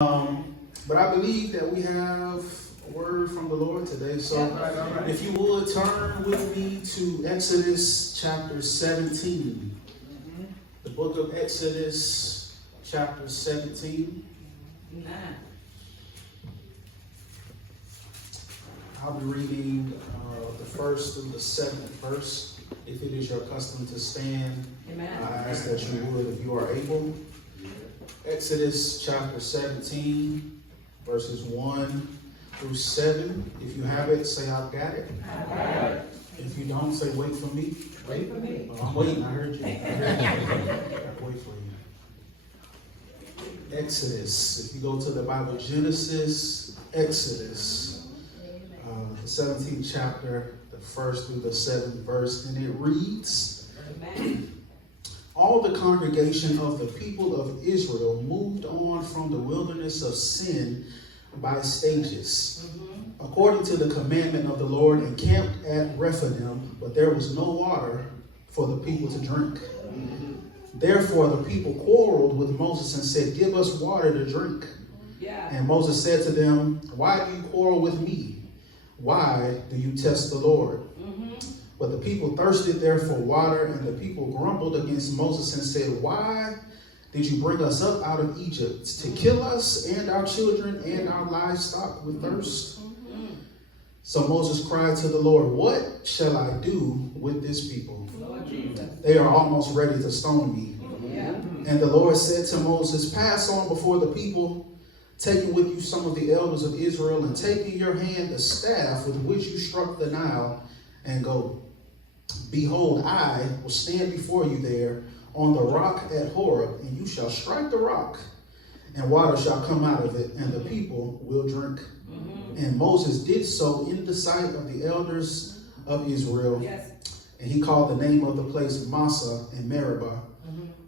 But I believe that we have a word from the Lord today. So if you would turn with me to Exodus chapter 17. The book of Exodus chapter 17. I'll be reading the first through the seventh verse. If it is your custom to stand, I ask that you would, if you are able. Exodus chapter 17, verses 1 through 7. If you have it, say, I've got it. If you don't, say, wait for me. Wait for me. Well, I'm waiting. I heard you. Wait for you. Exodus. If you go to the Bible, Genesis, Exodus, the 17th chapter, the first through the 7th verse, and it reads, All the congregation of the people of Israel moved on from the wilderness of Sin by stages, according to the commandment of the Lord, and camped at Rephidim, but there was no water for the people to drink. Therefore the people quarreled with Moses and said, Give us water to drink. And Moses said to them, Why do you quarrel with me? Why do you test the Lord? But the people thirsted there for water, and the people grumbled against Moses and said, Why did you bring us up out of Egypt to kill us and our children and our livestock with thirst? So Moses cried to the Lord, What shall I do with this people? They are almost ready to stone me. And the Lord said to Moses, Pass on before the people, taking with you some of the elders of Israel, and take in your hand the staff with which you struck the Nile, and go. Behold, I will stand before you there on the rock at Horeb, and you shall strike the rock, and water shall come out of it, and the people will drink. And Moses did so in the sight of the elders of Israel. And he called the name of the place Massah and Meribah,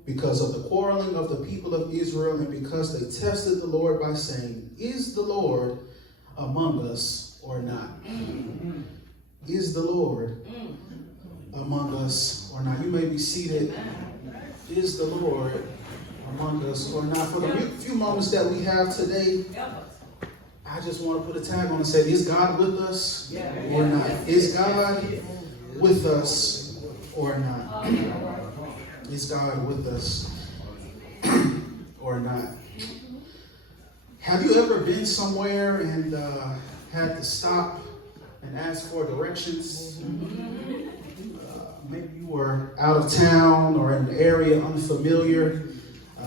because of the quarreling of the people of Israel, and because they tested the Lord by saying, Is the Lord among us or not? Is the Lord among us or not? You may be seated. Is the Lord among us or not? For the few moments that we have today, I just want to put a tag on and say, is God with us or not? Is God with us or not? Is God with us or not? Have you ever been somewhere and had to stop and ask for directions? Maybe you were out of town or in an area unfamiliar.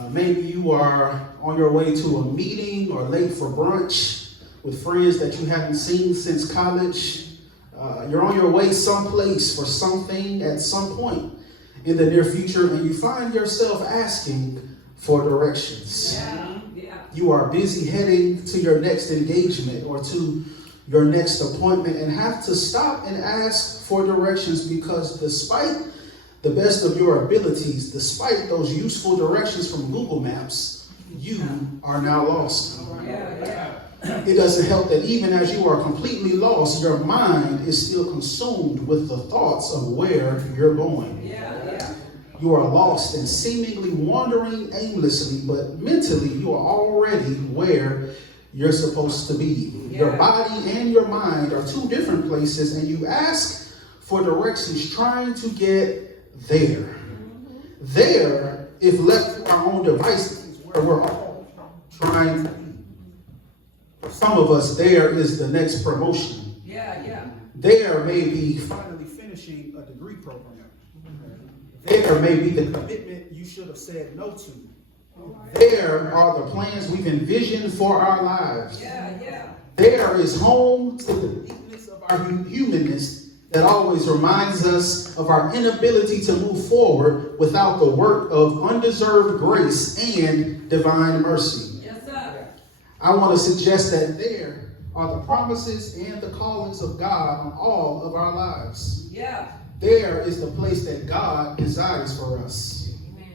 Maybe you are on your way to a meeting or late for brunch with friends that you haven't seen since college. You're on your way someplace for something at some point in the near future, and you find yourself asking for directions. You are busy heading to your next engagement or to your next appointment and have to stop and ask for directions, because despite the best of your abilities, despite those useful directions from Google Maps, you are now lost. It doesn't help that even as you are completely lost, your mind is still consumed with the thoughts of where you're going. You are lost and seemingly wandering aimlessly, but mentally you are already where you're supposed to be. Your body and your mind are two different places, and you ask for directions trying to get there. There, if left to our own devices, where we're all trying to be. For some of us, there is the next promotion. There may be finally finishing a degree program. There may be the commitment you should have said no to. There are the plans we've envisioned for our lives. There is home to the weakness of our humanness that always reminds us of our inability to move forward without the work of undeserved grace and divine mercy. I want to suggest that there are the promises and the callings of God on all of our lives. There is the place that God desires for us.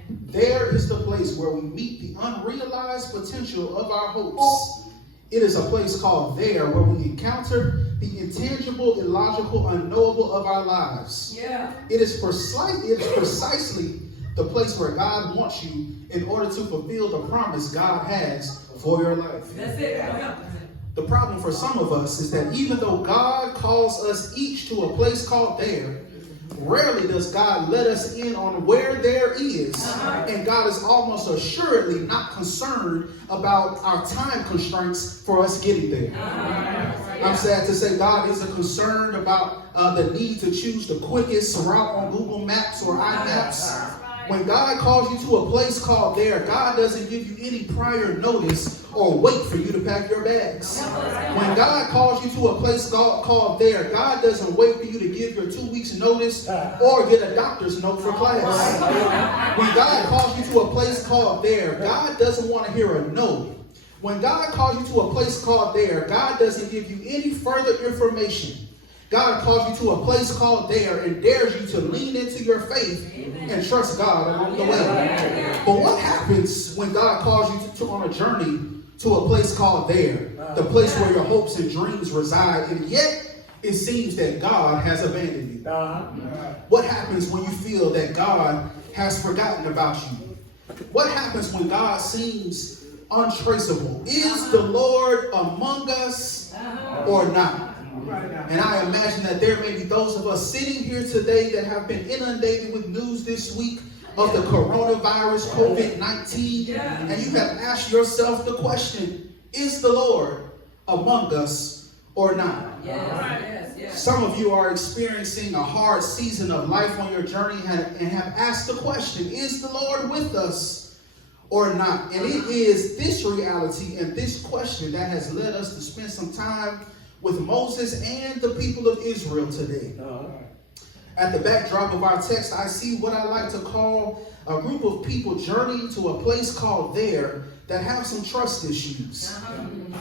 There is the place where we meet the unrealized potential of our hopes. It is a place called there where we encounter the intangible, illogical, unknowable of our lives. It is precisely the place where God wants you in order to fulfill the promise God has for your life. That's it. The problem for some of us is that even though God calls us each to a place called there, rarely does God let us in on where there is. And God is almost assuredly not concerned about our time constraints for us getting there. I'm sad to say God isn't concerned about the need to choose the quickest route on Google Maps or iMaps. When God calls you to a place called there, God doesn't give you any prior notice or wait for you to pack your bags. When God calls you to a place called there, God doesn't wait for you to give your 2 weeks notice or get a doctor's note for class. When God calls you to a place called there, God doesn't want to hear a no. When God calls you to a place called there, God doesn't give you any further information. God calls you to a place called there and dares you to lean into your faith and trust God along the way. But what happens when God calls you to on a journey to a place called there, the place where your hopes and dreams reside, and yet it seems that God has abandoned you? What happens when you feel that God has forgotten about you? What happens when God seems untraceable? Is the Lord among us or not? And I imagine that there may be those of us sitting here today that have been inundated with news this week of the coronavirus, COVID-19, and you have asked yourself the question, is the Lord among us or not? Some of you are experiencing a hard season of life on your journey and have asked the question, is the Lord with us or not? And it is this reality and this question that has led us to spend some time with Moses and the people of Israel today. At the backdrop of our text, I see what I like to call a group of people journeying to a place called there that have some trust issues.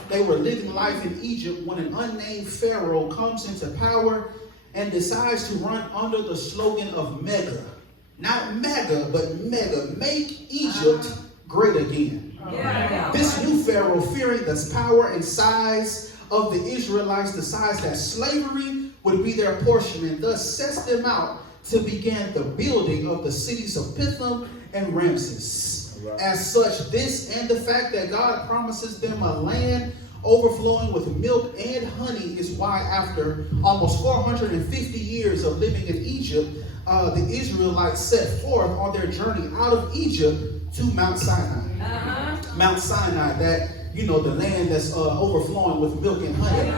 They were living life in Egypt when an unnamed Pharaoh comes into power and decides to run under the slogan of mega. Not mega, but mega. Make Egypt great again. This new Pharaoh, fearing the power and size of the Israelites, decides that slavery would be their portion and thus sets them out to begin the building of the cities of Pithom and Ramses. As such, this and the fact that God promises them a land overflowing with milk and honey is why after almost 450 years of living in Egypt, the Israelites set forth on their journey out of Egypt to Mount Sinai. Mount Sinai, that, you know, the land that's overflowing with milk and honey.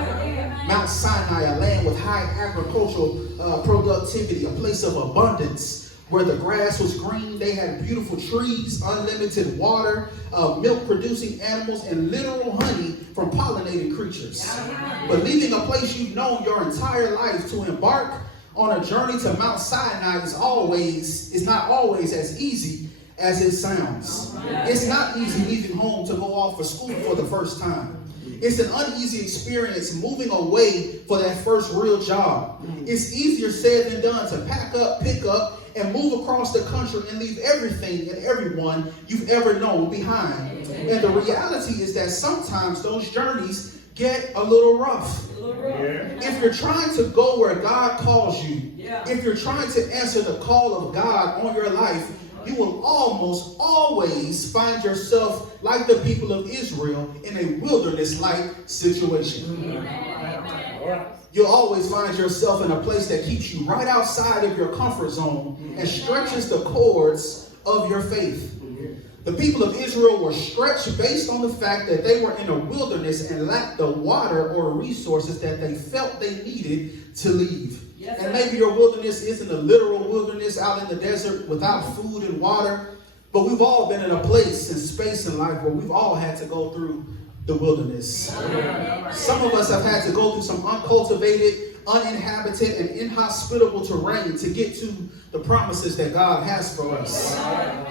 Mount Sinai, a land with high agricultural productivity, a place of abundance where the grass was green. They had beautiful trees, unlimited water, milk-producing animals, and literal honey from pollinated creatures. But leaving a place you've known your entire life to embark on a journey to Mount Sinai is not always as easy as it sounds. It's not easy leaving home to go off for school for the first time. It's an uneasy experience moving away for that first real job. It's easier said than done to pack up, pick up, and move across the country and leave everything and everyone you've ever known behind. And the reality is that sometimes those journeys get a little rough. If you're trying to go where God calls you, if you're trying to answer the call of God on your life, you will almost always find yourself like the people of Israel in a wilderness-like situation. You'll always find yourself in a place that keeps you right outside of your comfort zone and stretches the cords of your faith. The people of Israel were stretched based on the fact that they were in a wilderness and lacked the water or resources that they felt they needed to leave. And maybe your wilderness isn't a literal wilderness out in the desert without food and water, but we've all been in a place and space in life where we've all had to go through the wilderness. Some of us have had to go through some uncultivated, uninhabited, and inhospitable terrain to get to the promises that God has for us.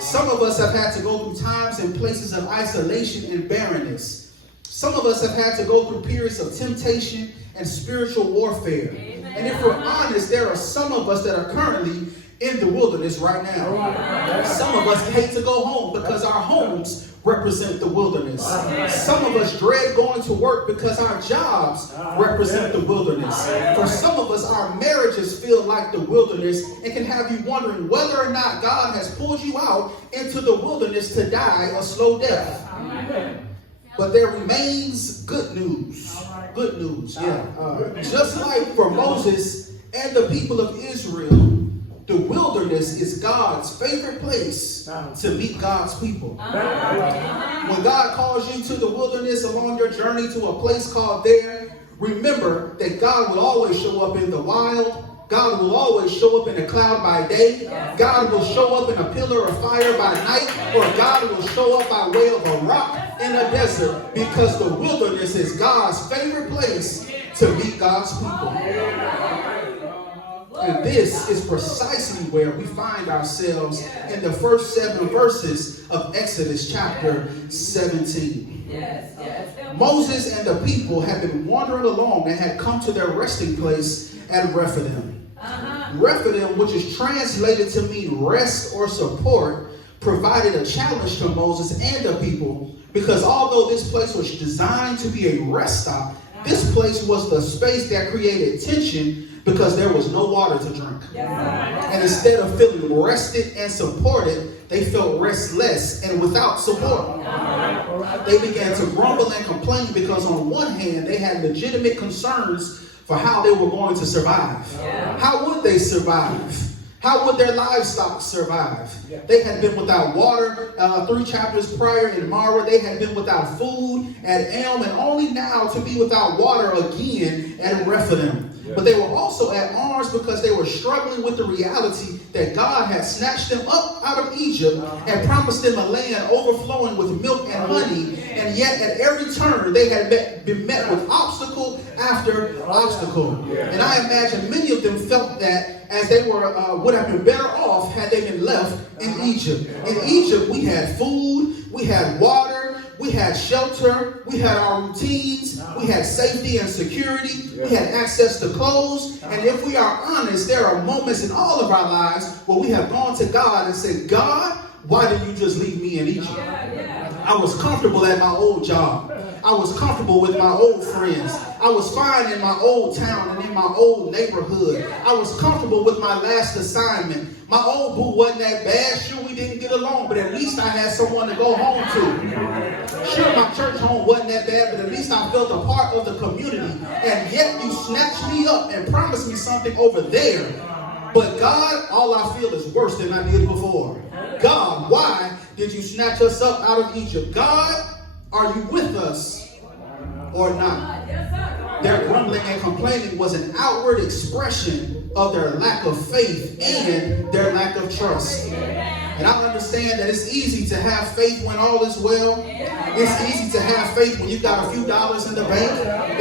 Some of us have had to go through times and places of isolation and barrenness. Some of us have had to go through periods of temptation and spiritual warfare. And if we're honest, there are some of us that are currently in the wilderness right now. Some of us hate to go home because our homes represent the wilderness. Some of us dread going to work because our jobs represent the wilderness. For some of us, our marriages feel like the wilderness and can have you wondering whether or not God has pulled you out into the wilderness to die a slow death. But there remains good news. Good news, yeah. Just like for Moses and the people of Israel, the wilderness is God's favorite place to meet God's people. When God calls you to the wilderness along your journey to a place called there, remember that God will always show up in the wild. God will always show up in a cloud by day. God will show up in a pillar of fire by night. Or God will show up by way of a rock in a desert, because the wilderness is God's favorite place to meet God's people. And this is precisely where we find ourselves in the first 7 verses of Exodus chapter 17. Moses and the people had been wandering along and had come to their resting place at Rephidim. Rephidim, which is translated to mean rest or support, provided a challenge to Moses and the people, because although this place was designed to be a rest stop, this place was the space that created tension because there was no water to drink. And instead of feeling rested and supported, they felt restless and without support. They began to grumble and complain because on one hand, they had legitimate concerns for how they were going to survive. How would they survive? How would their livestock survive? They had been without water 3 chapters prior in Marah. They had been without food at Elm, and only now to be without water again at Rephidim. But they were also at arms because they were struggling with the reality that God had snatched them up out of Egypt and promised them a land overflowing with milk and honey. And yet at every turn they had been met with obstacle after obstacle. And I imagine many of them felt that as they would have been better off had they been left in Egypt. In Egypt we had food, we had water, we had shelter, we had our routines, we had safety and security, we had access to clothes, and if we are honest, there are moments in all of our lives where we have gone to God and said, God, why did you just leave me in Egypt? I was comfortable at my old job. I was comfortable with my old friends. I was fine in my old town and in my old neighborhood. I was comfortable with my last assignment. My old boo wasn't that bad. Sure, we didn't get along, but at least I had someone to go home to. Sure, my church home wasn't that bad, but at least I felt a part of the community. And yet you snatched me up and promised me something over there. But God, all I feel is worse than I did before. God, why did you snatch us up out of Egypt? God, are you with us or not? Their grumbling and complaining was an outward expression of their lack of faith and their lack of trust. And I understand that it's easy to have faith when all is well. It's easy to have faith when you've got a few dollars in the bank.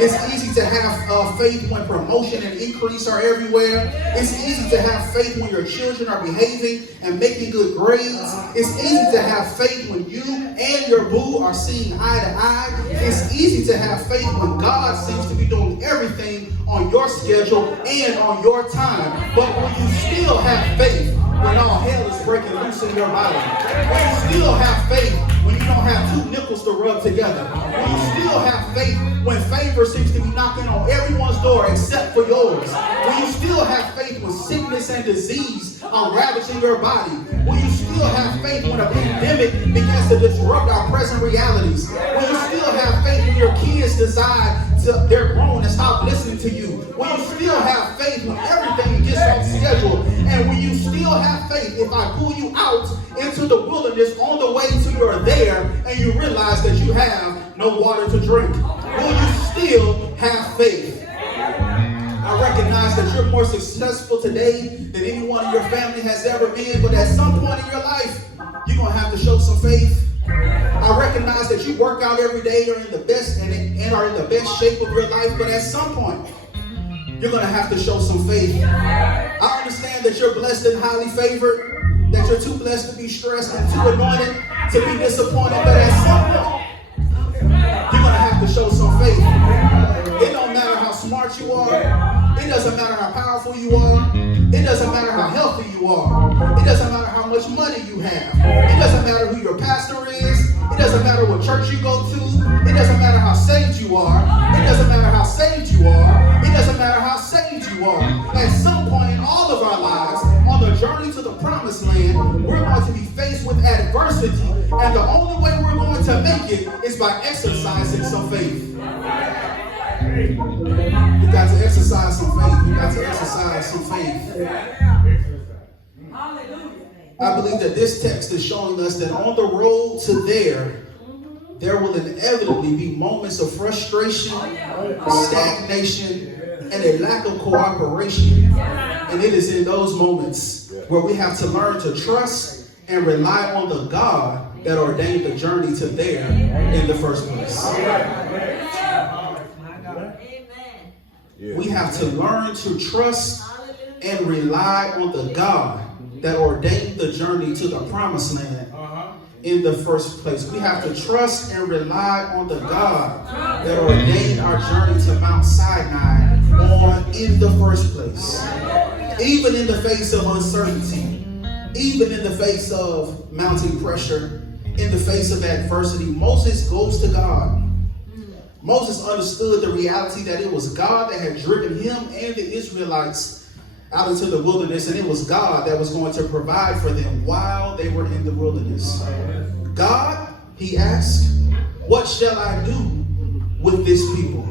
It's easy to have faith when promotion and increase are everywhere. It's easy to have faith when your children are behaving and making good grades. It's easy to have faith when you and your boo are seeing eye to eye. It's easy to have faith when God seems to be doing everything on your schedule and on your time. But when you still have faith when all hell is breaking loose in your body, when you still have faith when you don't have 2 nickels to rub together, when you still have faith when favor seems to be knocking on everyone's door except for yours, when you still have faith when sickness and disease are ravaging your body, when you still have faith when a pandemic begins to disrupt our present realities, when you still have faith when your kids decide they're grown and stop listening to you, when you still have faith when everything gets off schedule, and when you still have faith if I pull you out into the wilderness on the way to you're there and you realize that you have no water to drink, will you still have faith? I recognize that you're more successful today than anyone in your family has ever been, but at some point in your life, you're going to have to show some faith. I recognize that you work out every day, you're in the best and are in the best shape of your life, but at some point, you're going to have to show some faith. I understand that you're blessed and highly favored, that you're too blessed to be stressed and too anointed to be disappointed, but at some point, you're going to have to show some faith. It don't matter how smart you are. It doesn't matter how powerful you are. It doesn't matter how healthy you are. It doesn't matter how much money you have. It doesn't matter who your pastor is. It doesn't matter what church you go to. It doesn't matter how saved you are. It doesn't matter how saved you are. It doesn't matter how saved you are. At some point in all of our lives, on the journey to the promised land, we're going to be faced with adversity. And the only way we're going to make it is by exercising some faith. You got to exercise some faith. You got to exercise some faith. I believe that this text is showing us that on the road to there will inevitably be moments of frustration, stagnation, and a lack of cooperation. And it is in those moments where we have to learn to trust and rely on the God that ordained the journey to there in the first place. We have to learn to trust and rely on the God that ordained the journey to the promised land in the first place. We have to trust and rely on the God that ordained our journey to Mount Sinai in the first place. Even in the face of uncertainty, even in the face of mounting pressure, in the face of adversity, Moses goes to God. Moses understood the reality that it was God that had driven him and the Israelites out into the wilderness, and it was God that was going to provide for them while they were in the wilderness. God, he asked, what shall I do with this people?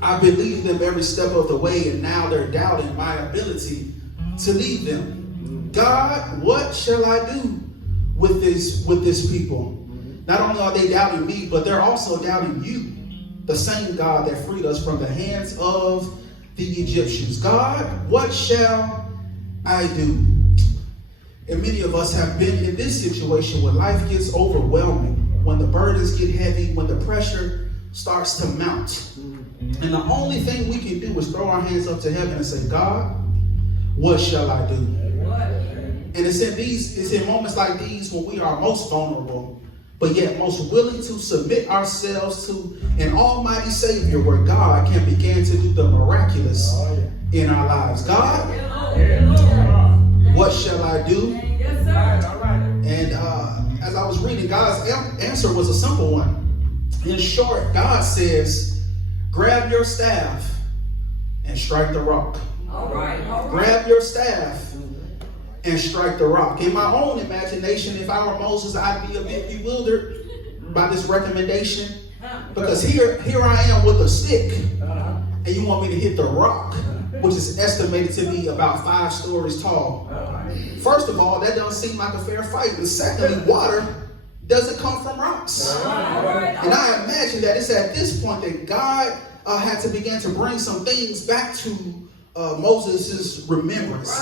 I've been leading them every step of the way, and now they're doubting my ability to lead them. God, what shall I do with this people? Not only are they doubting me, but they're also doubting you, the same God that freed us from the hands of the Egyptians. God, what shall I do? And many of us have been in this situation when life gets overwhelming, when the burdens get heavy, when the pressure starts to mount. And the only thing we can do is throw our hands up to heaven and say, God, what shall I do? And it's in moments like these when we are most vulnerable, but yet most willing to submit ourselves to an almighty Savior where God can begin to do the miraculous in our lives. God, what shall I do? And as I was reading, God's answer was a simple one. In short, God says, grab your staff and strike the rock. Grab your staff and strike the rock. In my own imagination, if I were Moses, I'd be a bit bewildered by this recommendation, because here I am with a stick, and you want me to hit the rock, which is estimated to be about 5 stories tall. First of all, that doesn't seem like a fair fight. And secondly, water doesn't come from rocks. And I imagine that it's at this point that God had to begin to bring some things back to Moses' remembrance.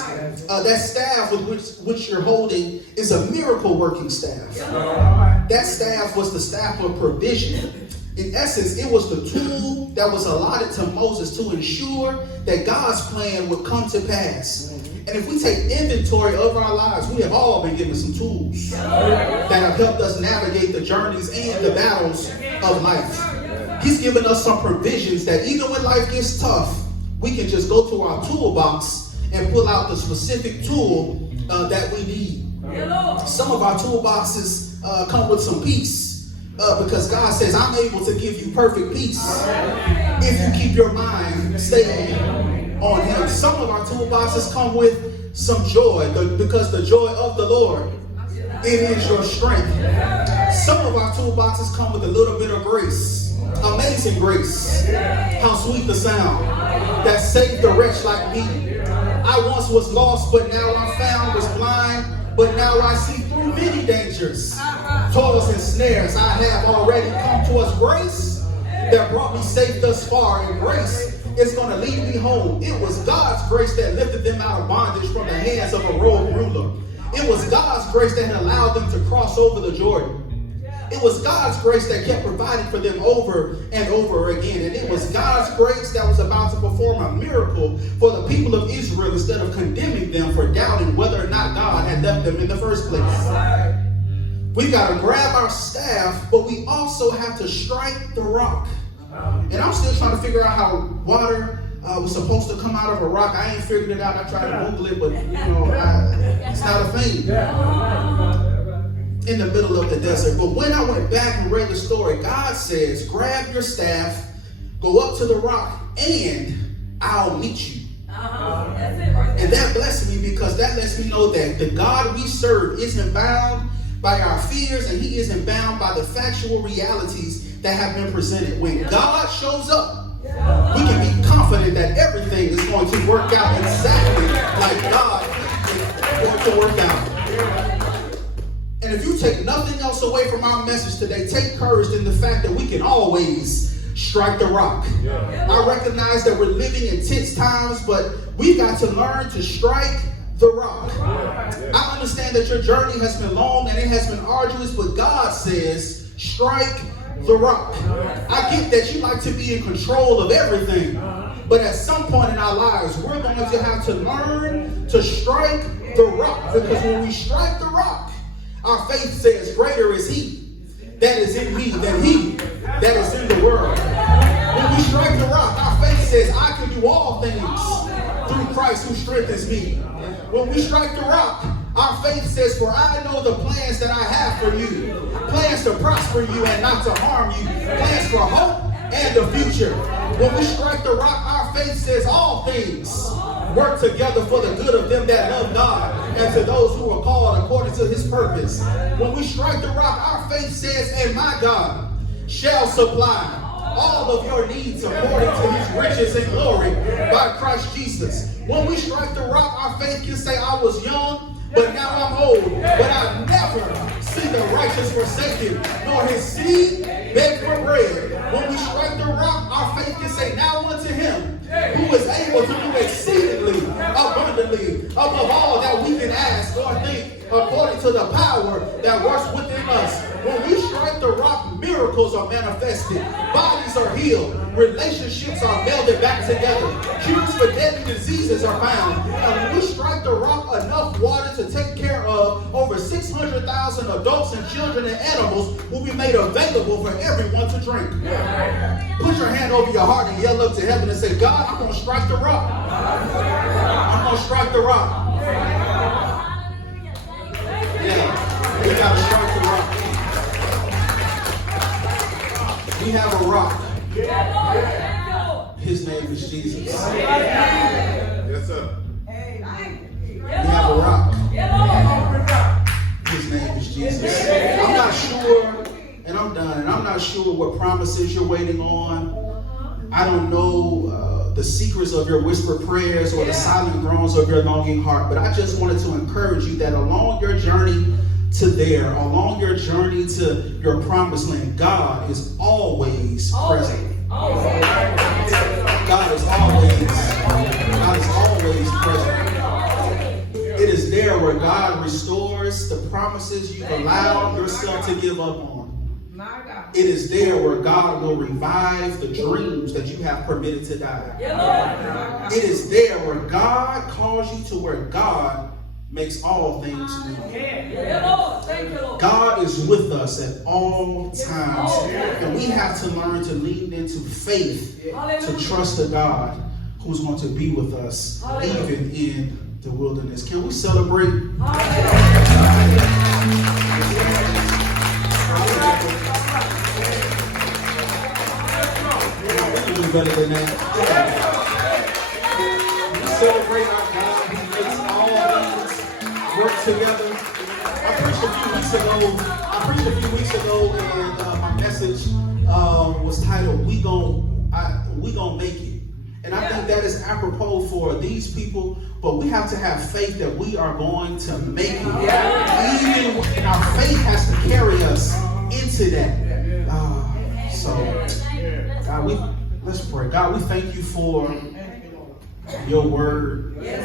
That staff with which you're holding is a miracle working staff. That staff was the staff of provision. In essence, it was the tool that was allotted to Moses to ensure that God's plan would come to pass. And if we take inventory of our lives, we have all been given some tools that have helped us navigate the journeys and the battles of life. He's given us some provisions that even when life gets tough, we can just go to our toolbox and pull out the specific tool that we need. Some of our toolboxes come with some peace because God says, I'm able to give you perfect peace if you keep your mind stayed on Him. Some of our toolboxes come with some joy because the joy of the Lord, it is your strength. Some of our toolboxes come with a little bit of grace. Amazing grace. How sweet the sound that saved a wretch like me. I once was lost, but now I'm found, was blind, but now I see through many dangers. Toils and snares I have already come to us. Grace that brought me safe thus far, and grace is going to lead me home. It was God's grace that lifted them out of bondage from the hands of a rogue ruler. It was God's grace that had allowed them to cross over the Jordan. It was God's grace that kept providing for them over and over again. And it was God's grace that was about to perform a miracle for the people of Israel instead of condemning them for doubting whether or not God had left them in the first place. We got to grab our staff, but we also have to strike the rock. And I'm still trying to figure out how water was supposed to come out of a rock. I ain't figured it out. I tried to Google it, but it's not a thing. in the middle of the desert. But when I went back and read the story, God says, grab your staff, go up to the rock, and I'll meet you. That's it right there. And that blessed me because that lets me know that the God we serve isn't bound by our fears, and he isn't bound by the factual realities that have been presented. When God shows up, we can be confident that everything is going to work out exactly like God is going to work out. And if you take nothing else away from our message today, take courage in the fact that we can always strike the rock. I recognize that we're living in tense times, but we've got to learn to strike the rock. I understand that your journey has been long and it has been arduous, but God says, strike the rock. I get that you like to be in control of everything, but at some point in our lives, we're going to have to learn to strike the rock, because when we strike the rock, our faith says, greater is he that is in me than he that is in the world. When we strike the rock, our faith says, I can do all things through Christ who strengthens me. When we strike the rock, our faith says, for I know the plans that I have for you. Plans to prosper you and not to harm you. Plans for hope and the future. When we strike the rock, our faith says all things work together for the good of them that love God and to those who are called according to his purpose. When we strike the rock, our faith says, and my God shall supply all of your needs according to his riches and glory by Christ Jesus. When we strike the rock, our faith can say, I was young, but now I'm old, but I never see the righteous forsaken, nor his seed beg for bread. When we strike the rock, our faith can say, now unto him who is able to do exceedingly abundantly above all that we can ask or think, according to the power that works within us. When we strike the rock, miracles are manifested, bodies are healed, relationships are melded back together, cures for deadly diseases are found. And when we strike the rock, enough water to take care of over 600,000 adults and children and animals will be made available for everyone to drink. Put your hand over your heart and yell up to heaven and say, God, I'm going to strike the rock. I'm going to strike the rock. Yeah, we got to strike the rock. We have a rock. His name is Jesus. Yes, sir. We have a rock. His name is Jesus. I'm not sure, and I'm done, and I'm not sure what promises you're waiting on. I don't know the secrets of your whispered prayers or the silent groans of your longing heart, but I just wanted to encourage you that along your journey to there, along your journey to your promised land, God is always present. God is always present. It is there where God restores the promises you've allowed yourself to give up on. It is there where God will revive the dreams that you have permitted to die. It is there where God calls you to where God makes all things new. God is with us at all times. And we have to learn to lean into faith, to trust the God who's going to be with us even in the wilderness. Can we celebrate? We can do better than that. We celebrate our God who makes all things work together. I preached a few weeks ago, and my message was titled "We Gon' Make It," and I think that is apropos for these people. But we have to have faith that we are going to make it, and our faith has to carry us into that. God, let's pray. God, we thank you for your word.